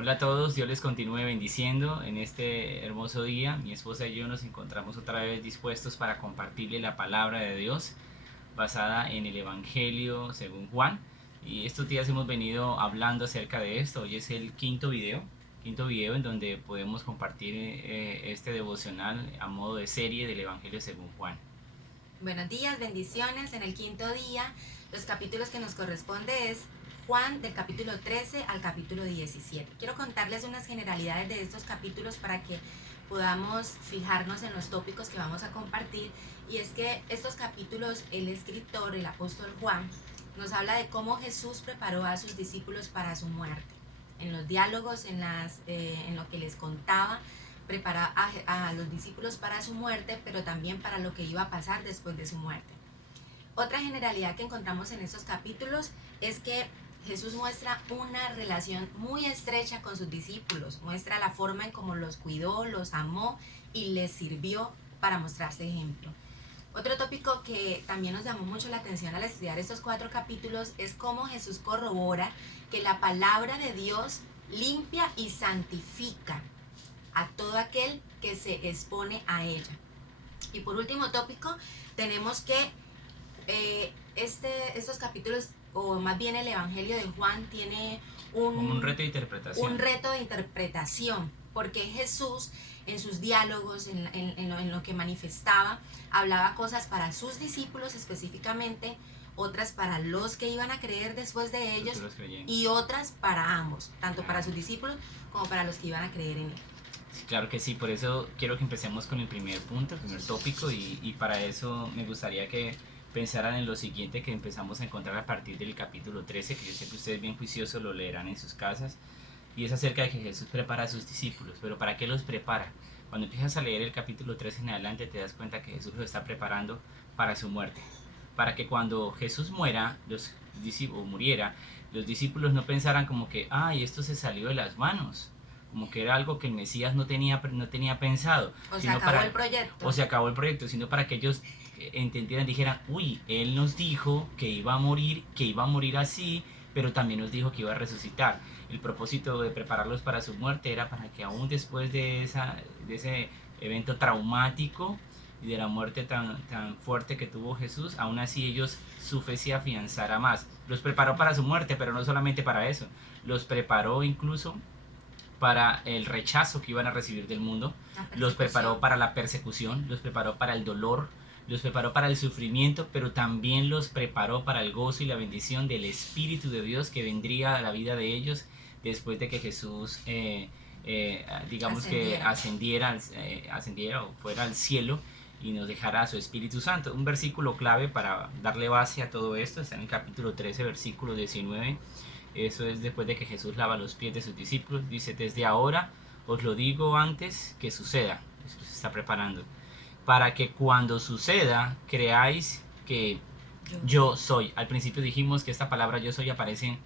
Hola a todos, Dios les continúe bendiciendo en este hermoso día. Mi esposa y yo nos encontramos otra vez dispuestos para compartirle la palabra de Dios basada en el Evangelio según Juan. Y estos días hemos venido hablando acerca de esto. Hoy es el quinto video en donde podemos compartir este devocional a modo de serie del Evangelio según Juan. Buenos días, bendiciones. En el quinto día, los capítulos que nos corresponde es Juan del capítulo 13 al capítulo 17. Quiero contarles unas generalidades de estos capítulos para que podamos fijarnos en los tópicos que vamos a compartir. Y es que estos capítulos, el escritor, el apóstol Juan, nos habla de cómo Jesús preparó a sus discípulos para su muerte. En los diálogos, en lo que les contaba, prepara a los discípulos para su muerte, pero también para lo que iba a pasar después de su muerte. Otra generalidad que encontramos en estos capítulos es que Jesús muestra una relación muy estrecha con sus discípulos, muestra la forma en cómo los cuidó, los amó y les sirvió para mostrarse ejemplo. Otro tópico que también nos llamó mucho la atención al estudiar estos 4 capítulos es cómo Jesús corrobora que la palabra de Dios limpia y santifica a todo aquel que se expone a ella. Y por último tópico, tenemos que estos capítulos, o más bien el Evangelio de Juan, tiene un reto de interpretación. Un reto de interpretación, porque Jesús en sus diálogos, en lo que manifestaba, hablaba cosas para sus discípulos específicamente, otras para los que iban a creer después de ellos y otras para ambos, tanto para sus discípulos como para los que iban a creer en él. Claro que sí, por eso quiero que empecemos con el primer punto, el primer tópico, y para eso me gustaría que pensaran en lo siguiente que empezamos a encontrar a partir del capítulo 13, que yo sé que ustedes bien juiciosos lo leerán en sus casas, y es acerca de que Jesús prepara a sus discípulos. Pero ¿para qué los prepara? Cuando empiezas a leer el capítulo 13 en adelante te das cuenta que Jesús los está preparando para su muerte, para que cuando Jesús muera, muriera, los discípulos no pensaran como que, ay, esto se salió de las manos, como que era algo que el Mesías no tenía pensado. O se acabó el proyecto. O se acabó el proyecto, sino para que ellos entendieran, dijeran, uy, Él nos dijo que iba a morir así, pero también nos dijo que iba a resucitar. El propósito de prepararlos para su muerte era para que aún después de ese evento traumático y de la muerte tan fuerte que tuvo Jesús, aún así ellos su fe se afianzara más. Los preparó para su muerte, pero no solamente para eso, los preparó incluso para el rechazo que iban a recibir del mundo, los preparó para la persecución, los preparó para el dolor, los preparó para el sufrimiento, pero también los preparó para el gozo y la bendición del Espíritu de Dios que vendría a la vida de ellos después de que Jesús, digamos que ascendiera o fuera al cielo y nos dejara a su Espíritu Santo. Un versículo clave para darle base a todo esto está en el capítulo 13, versículo 19. Eso es después de que Jesús lava los pies de sus discípulos. Dice, desde ahora os lo digo antes que suceda. Eso se está preparando. Para que cuando suceda, creáis que yo soy. Al principio dijimos que esta palabra yo soy aparece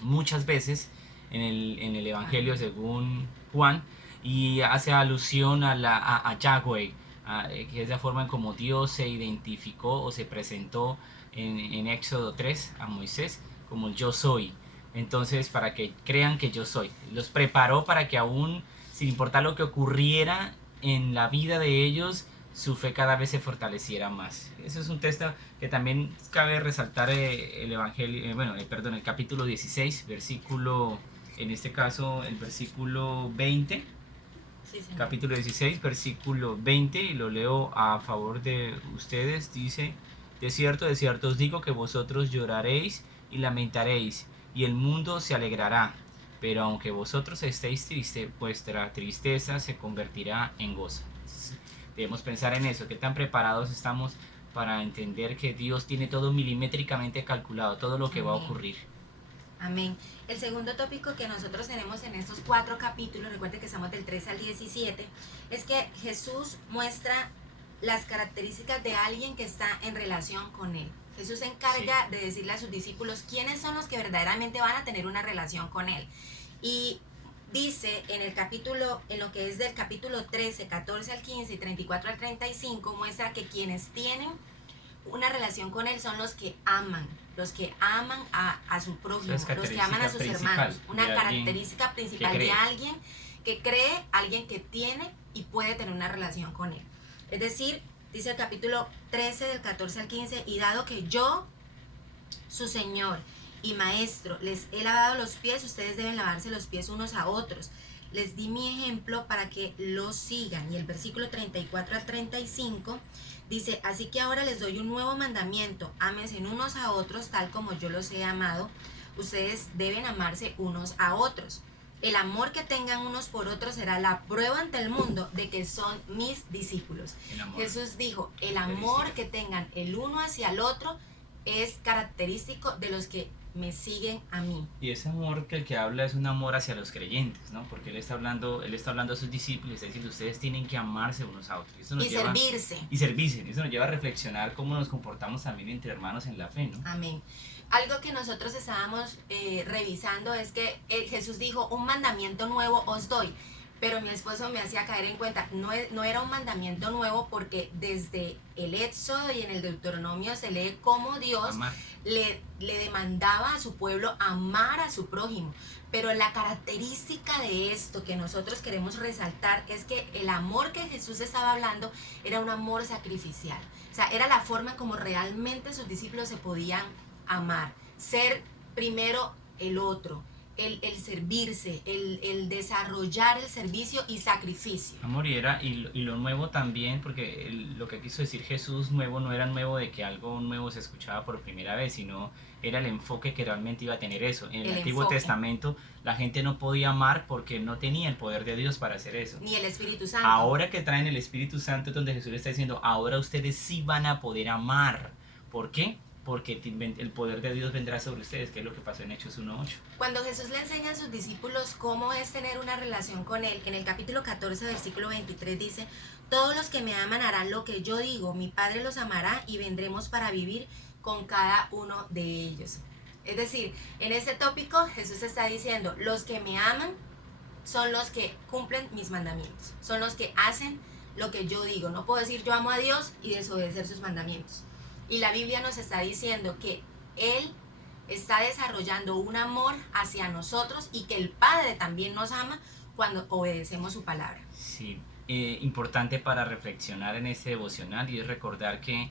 muchas veces en el Evangelio según Juan y hace alusión a Yahweh, que es la forma en como Dios se identificó o se presentó en Éxodo 3 a Moisés como el yo soy. Entonces, para que crean que yo soy. Los preparó para que aún, sin importar lo que ocurriera en la vida de ellos, su fe cada vez se fortaleciera más. Eso es un texto que también cabe resaltar el Evangelio, el capítulo 16, versículo, en este caso, el versículo 20. Sí, capítulo 16, versículo 20, y lo leo a favor de ustedes. Dice, de cierto os digo que vosotros lloraréis y lamentaréis, y el mundo se alegrará, pero aunque vosotros estéis tristes, vuestra tristeza se convertirá en gozo. Debemos pensar en eso, qué tan preparados estamos para entender que Dios tiene todo milimétricamente calculado, todo lo que va a ocurrir. Amén. El segundo tópico que nosotros tenemos en estos 4 capítulos, recuerden que estamos del 13 al 17, es que Jesús muestra las características de alguien que está en relación con Él. Jesús se encarga de decirle a sus discípulos quiénes son los que verdaderamente van a tener una relación con Él. Y dice en el capítulo, en lo que es del capítulo 13, 14 al 15 y 34 al 35, muestra que quienes tienen una relación con Él son los que aman. los que aman a su prójimo, Esa es los que aman a sus hermanos. Una de alguien característica principal que de cree. alguien que cree, alguien que tiene y puede tener una relación con él. Es decir, dice el capítulo 13 del 14 al 15, y dado que yo, su Señor y Maestro, les he lavado los pies, ustedes deben lavarse los pies unos a otros. Les di mi ejemplo para que lo sigan. Y el versículo 34 al 35 dice, así que ahora les doy un nuevo mandamiento, ámense unos a otros tal como yo los he amado. Ustedes deben amarse unos a otros. El amor que tengan unos por otros será la prueba ante el mundo de que son mis discípulos. Jesús dijo, el amor que tengan el uno hacia el otro es característico de los que me siguen a mí. Y ese amor que el que habla es un amor hacia los creyentes, ¿no? Porque él está hablando a sus discípulos, está diciendo, ustedes tienen que amarse unos a otros. Y servirse. Y servirse. Eso nos lleva a reflexionar cómo nos comportamos también entre hermanos en la fe, ¿no? Amén. Algo que nosotros estábamos revisando es que Jesús dijo, un mandamiento nuevo os doy. Pero mi esposo me hacía caer en cuenta, no era un mandamiento nuevo porque desde el Éxodo y en el Deuteronomio se lee cómo Dios le demandaba a su pueblo amar a su prójimo. Pero la característica de esto que nosotros queremos resaltar es que el amor que Jesús estaba hablando era un amor sacrificial. O sea, era la forma como realmente sus discípulos se podían amar. Ser primero el otro. El servirse, el desarrollar el servicio y sacrificio. Amor, y lo nuevo también, porque lo que quiso decir Jesús nuevo no era nuevo de que algo nuevo se escuchaba por primera vez, sino era el enfoque que realmente iba a tener eso. En el Antiguo Testamento la gente no podía amar porque no tenía el poder de Dios para hacer eso. Ni el Espíritu Santo. Ahora que traen el Espíritu Santo es donde Jesús le está diciendo, ahora ustedes sí van a poder amar. ¿Por qué? Porque el poder de Dios vendrá sobre ustedes, que es lo que pasó en Hechos 1:8. Cuando Jesús le enseña a sus discípulos cómo es tener una relación con Él, en el capítulo 14, versículo 23 dice, todos los que me aman harán lo que yo digo, mi Padre los amará y vendremos para vivir con cada uno de ellos. Es decir, en este tópico Jesús está diciendo, los que me aman son los que cumplen mis mandamientos, son los que hacen lo que yo digo. No puedo decir yo amo a Dios y desobedecer sus mandamientos. Y la Biblia nos está diciendo que Él está desarrollando un amor hacia nosotros y que el Padre también nos ama cuando obedecemos su palabra. Sí, importante para reflexionar en este devocional y es recordar que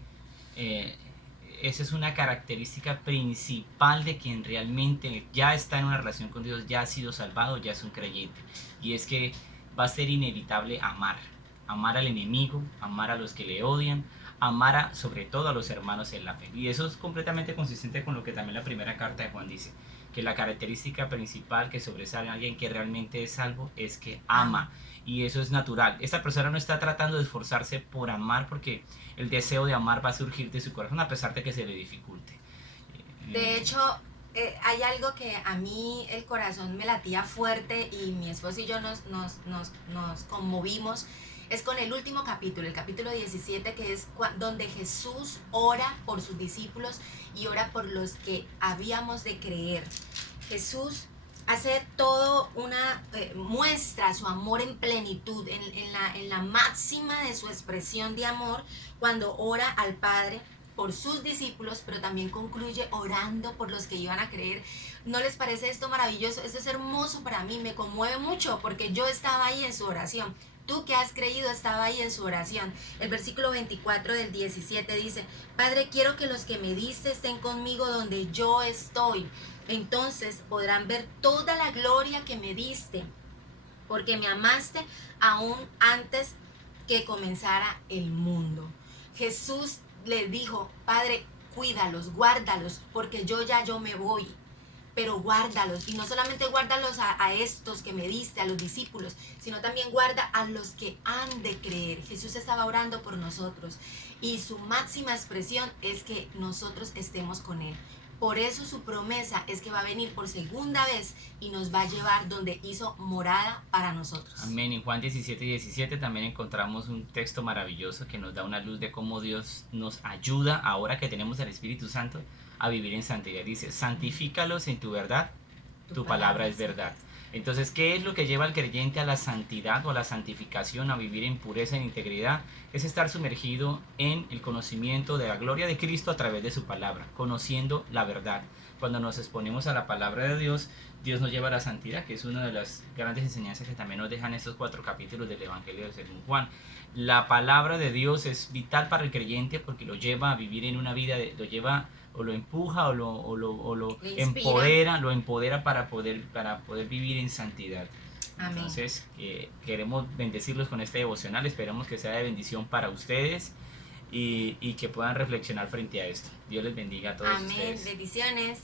esa es una característica principal de quien realmente ya está en una relación con Dios, ya ha sido salvado, ya es un creyente. Y es que va a ser inevitable amar al enemigo, amar a los que le odian, amar sobre todo a los hermanos en la fe. Y eso es completamente consistente con lo que también la primera carta de Juan dice, que la característica principal que sobresale a alguien que realmente es salvo es que ama. Y eso es natural. Esta persona no está tratando de esforzarse por amar porque el deseo de amar va a surgir de su corazón a pesar de que se le dificulte. De hecho, hay algo que a mí el corazón me latía fuerte y mi esposo y yo nos conmovimos. Es con el último capítulo, el capítulo 17, que es donde Jesús ora por sus discípulos y ora por los que habíamos de creer. Jesús hace todo muestra su amor en plenitud, en la máxima de su expresión de amor, cuando ora al Padre por sus discípulos, pero también concluye orando por los que iban a creer. ¿No les parece esto maravilloso? Esto es hermoso para mí, me conmueve mucho porque yo estaba ahí en su oración. Tú que has creído estaba ahí en su oración. El versículo 24 del 17 dice, Padre, quiero que los que me diste estén conmigo donde yo estoy. Entonces podrán ver toda la gloria que me diste, porque me amaste aún antes que comenzara el mundo. Jesús le dijo, Padre, cuídalos, guárdalos, porque yo me voy. Pero guárdalos, y no solamente guárdalos a estos que me diste, a los discípulos, sino también guarda a los que han de creer. Jesús estaba orando por nosotros y su máxima expresión es que nosotros estemos con Él. Por eso su promesa es que va a venir por segunda vez y nos va a llevar donde hizo morada para nosotros. Amén. En Juan 17:17 también encontramos un texto maravilloso que nos da una luz de cómo Dios nos ayuda ahora que tenemos el Espíritu Santo a vivir en santidad. Dice, santifícalos en tu verdad, tu palabra es verdad. Entonces, ¿qué es lo que lleva al creyente a la santidad o a la santificación, a vivir en pureza e integridad? Es estar sumergido en el conocimiento de la gloria de Cristo a través de su palabra, conociendo la verdad. Cuando nos exponemos a la palabra de Dios, Dios nos lleva a la santidad, que es una de las grandes enseñanzas que también nos dejan estos 4 capítulos del Evangelio de según Juan. La palabra de Dios es vital para el creyente porque lo lleva a vivir en una vida, lo lleva o lo empuja o lo empodera, para poder vivir en santidad. Amén. Entonces, queremos bendecirlos con este devocional, esperamos que sea de bendición para ustedes y que puedan reflexionar frente a esto. Dios les bendiga a todos Amén. ustedes. Bendiciones.